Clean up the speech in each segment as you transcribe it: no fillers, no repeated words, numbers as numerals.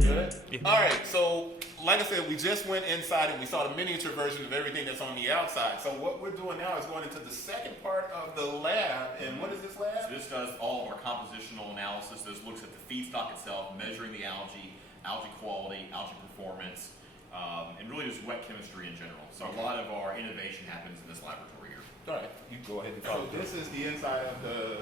Good? Yeah. All right, so like I said, we just went inside and we saw the miniature version of everything that's on the outside. So what we're doing now is going into the second part of the lab. And what is this lab? So this does all of our compositional analysis. This looks at the feedstock itself, measuring the algae quality, algae performance, and really just wet chemistry in general. So a lot of our innovation happens in this laboratory here. All right, you go ahead and follow. So this is the inside of the,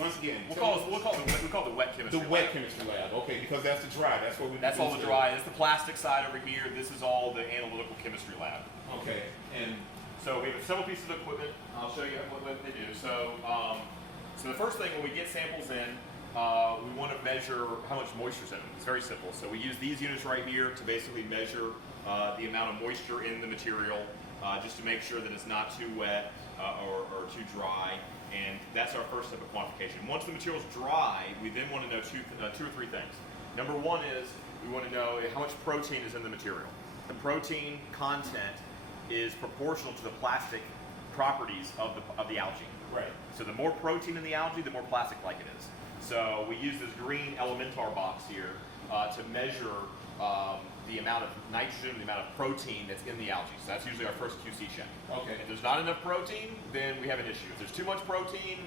once again, we call it the wet chemistry. The wet chemistry lab, okay, because that's the dry. That's what we. That's all the dry. That's the plastic side over here. This is all the analytical chemistry lab. Okay, and so we have several pieces of equipment. I'll show you what they do. So, so the first thing when we get samples in, we want to measure how much moisture is in them. It's very simple. So we use these units right here to basically measure the amount of moisture in the material, just to make sure that it's not too wet or too dry. And that's our first step of quantification. Once the material is dry, we then want to know two or three things. Number one is we want to know how much protein is in the material. The protein content is proportional to the plastic properties of the algae. right. So the more protein in the algae, the more plastic-like it is. So we use this green Elementar box here to measure the amount of nitrogen, the amount of protein that's in the algae. So that's usually our first QC check. Okay. If there's not enough protein, then we have an issue. If there's too much protein,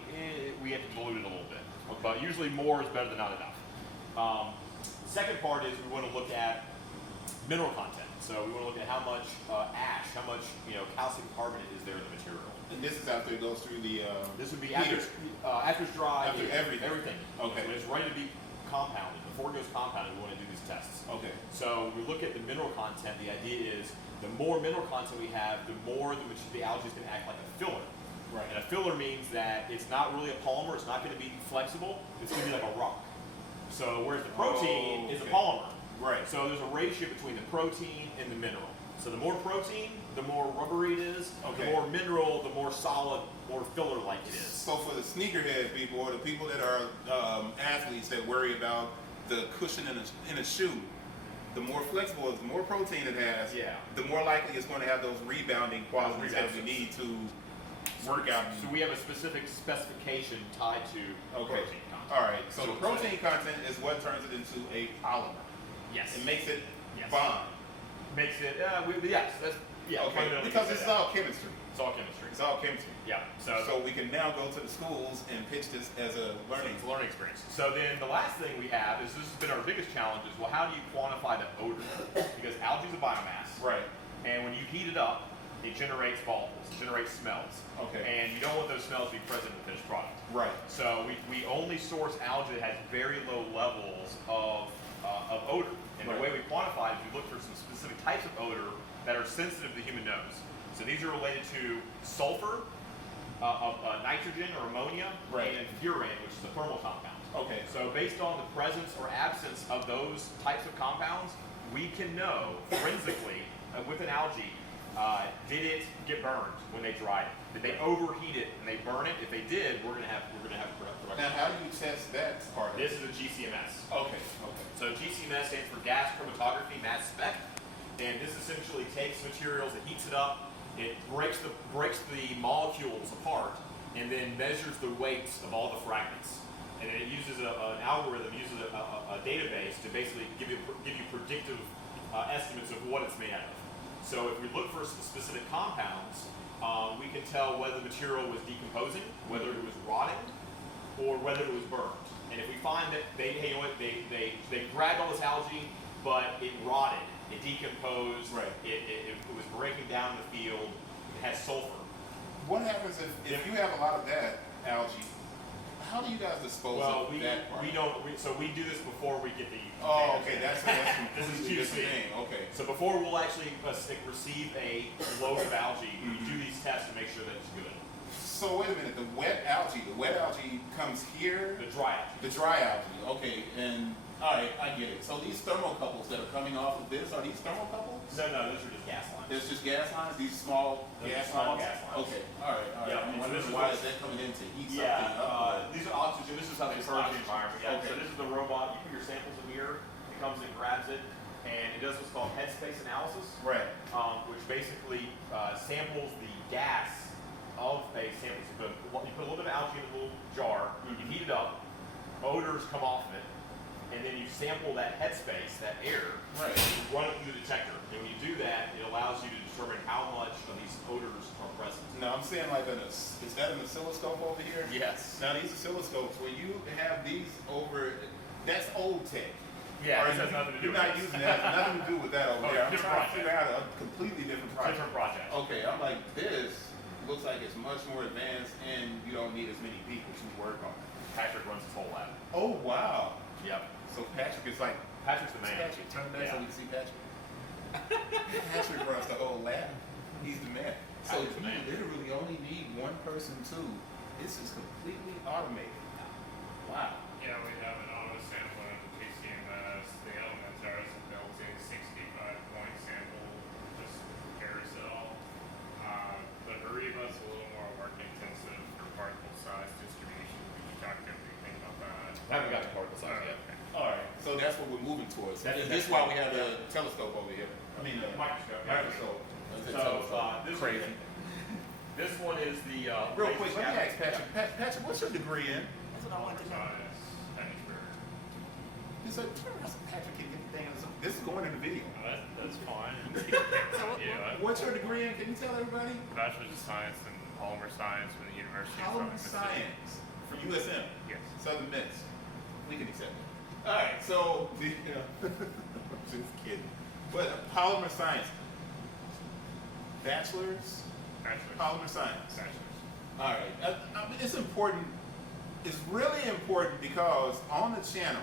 we have to dilute it a little bit. Okay. But usually more is better than not enough. Second part is we want to look at mineral content. So we want to look at how much ash, how much calcium carbonate is there in the material. And this is after it goes through the. This would be heater. after it's dry. After everything. Everything. Okay. When it's ready to be compounded, before it goes compounded, we want to do these tests. Okay. So we look at the mineral content. The idea is the more mineral content we have, the more the algae is going to act like a filler. Right. And a filler means that it's not really a polymer. It's not going to be flexible. It's going to be like a rock. So whereas the protein is a polymer. Right. So there's a ratio between the protein and the mineral. So the more protein, the more rubbery it is. Okay. The more mineral, the more solid, more filler-like it is. So for the sneakerhead people, or the people that are athletes that worry about the cushion in a shoe, the more flexible, the more protein it has, Yeah. the more likely it's going to have those rebounding qualities that we need to work out. So we have a specific specification tied to protein content. All right. So the protein content is what turns it into a polymer. Yes. It makes it Yes. bond. Makes it, yes, that's, yeah. Okay. fundamentally Because we this say is that. all chemistry. It's all chemistry. It's all chemistry. Yeah. So we can now go to the schools and pitch this as a learning. It's a learning experience. So then the last thing we have is, this has been our biggest challenge, is, well, how do you quantify the odor? Because algae is a biomass. Right. And when you heat it up, it generates volatiles, it generates smells. Okay. And you don't want those smells to be present in the finished product. Right. So we only source algae that has very low levels of odor. And the way we quantify it is we look for some specific types of odor that are sensitive to the human nose. So these are related to sulfur, nitrogen or ammonia, Right. and furan, which is a thermal compound. Okay. So based on the presence or absence of those types of compounds, we can know forensically with an algae, did it get burned when they dried it? Did they overheat it and they burn it? If they did, we're gonna have production. Now, how do you test that part of it? This is a GCMS. Okay. So GCMS stands for gas chromatography mass spec, and this essentially takes materials, it heats it up, it breaks the molecules apart, and then measures the weights of all the fragments. And then it uses an algorithm, uses a database to basically give you predictive estimates of what it's made out of. So if we look for specific compounds, we can tell whether the material was decomposing, whether it was rotting, or whether it was burned. And if we find that they grabbed all this algae, but it rotted, it decomposed, Right. it was breaking down in the field, it has sulfur. What happens if you have a lot of that algae? How do you guys dispose of that part? So we do this before we get the. Oh, okay. That's This is completely different QC. thing. Okay. So before we'll actually receive a load of algae, we do these tests to make sure that it's good. So wait a minute. The wet algae comes here. The dry algae. The dry algae. Okay. And all right, I get it. So these thermocouples that are coming off of this, are these thermocouples? No, those are just gas lines. There's just gas lines. These small Those gas are small lines. gas lines. Okay. All right. Yeah, I'm and so wondering this is why what- is that coming in to heat something Yeah, up? these are oxygen. This is how they purge the environment. Yeah. Okay. So this is the robot. You put your samples in here. It comes and grabs it, and it does what's called headspace analysis, Right. which basically samples the gas of a sample. So you put a little bit of algae in a little jar. You heat it odors come off of it, and then you sample that headspace, that air, Right. you run it through the detector. And when you do that, it allows you to determine how much of these odors are present. No, I'm saying like is that an oscilloscope over here? Yes. Now these oscilloscopes, where you have these over, that's old tech. Yeah, Or this has nothing to do you're with not it. using that. Nothing to do with that over Oh, there. I'm different trying to project. figure out a completely different project. Different project. Okay, I'm like, this looks like it's much more advanced and you don't need as many people to work on it. Patrick runs his whole lab. Oh, wow. Yep. So Patrick is like, Patrick's the man. Patrick, turn back so Yeah. we can see Patrick. Patrick runs the whole lab. He's the man. So Patrick's the you man. literally only need one person too. This is completely automated. Wow. Yeah, we have an auto sample in PCMS. The elements are a built-in 65-point sample, just compares it all. The Ariba's a little more work-intensive for particle size distribution. Did you talk to anything about that? I haven't got to particle size yet. Okay. All right. So that's what we're moving towards. That's Is the this next why one. we have the telescope over here? I mean, the Microscope, yeah. microscope. I said So telescope. this Crazy. This one is the Real laser quick, let me scatter. ask Patrick. Patrick, what's your degree in? That's what I want to know. Size, Hennigsburg. He's like, Patrick can get the thing. This is going in the video. That's fine. what- What's your degree in? Can you tell everybody? Bachelor's of Science in Polymer Science from the University of Polymer Southern Mississippi. Science for USM. Yes. Southern Miss. We can accept it. All right, so the just kidding, but polymer science, bachelor's, Bachelor's. polymer science. Bachelor's. All right, I mean, it's important. It's really important because on the channel,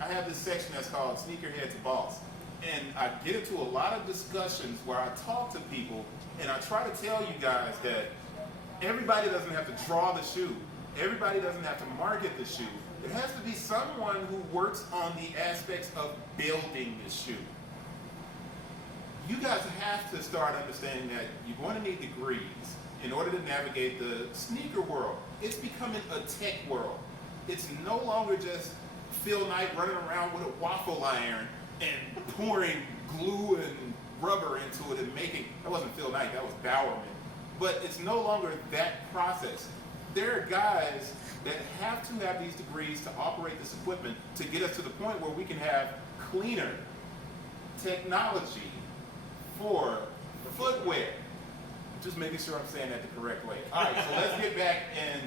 I have this section that's called Sneakerheads Boss, and I get into a lot of discussions where I talk to people and I try to tell you guys that everybody doesn't have to draw the shoe. Everybody doesn't have to market the shoe. There has to be someone who works on the aspects of building the shoe. You guys have to start understanding that you're going to need degrees in order to navigate the sneaker world. It's becoming a tech world. It's no longer just Phil Knight running around with a waffle iron and pouring glue and rubber into it and making, that wasn't Phil Knight, that was Bowerman. But it's no longer that process. There are guys that have to have these degrees to operate this equipment to get us to the point where we can have cleaner technology for footwear. Just making sure I'm saying that the correct way. All right, so let's get back and